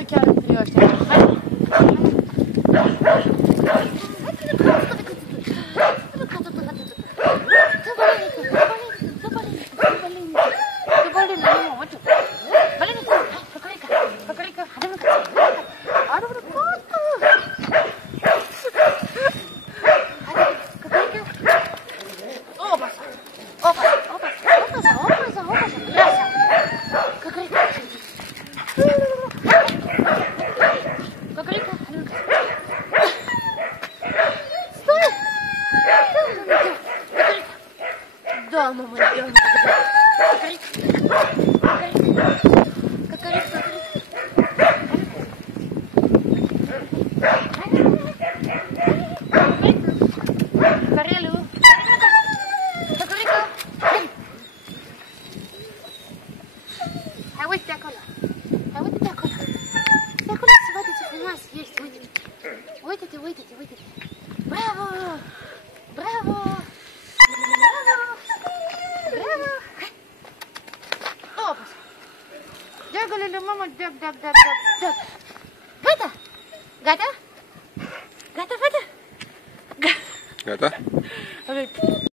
Asta chiar în trio ăștia. Hai! Да, мама, я не uite acolo. Hai, uite-te acolo. De acolo se vede ce frumos ești, uite-te. Uite-te, uite-te, uite-te. Bravo! Bravo! Bravo! Bravo! Hai! Opa! Deagă-le, mama, deag. Gata! Gata? Gata, fata? Gata? Ok.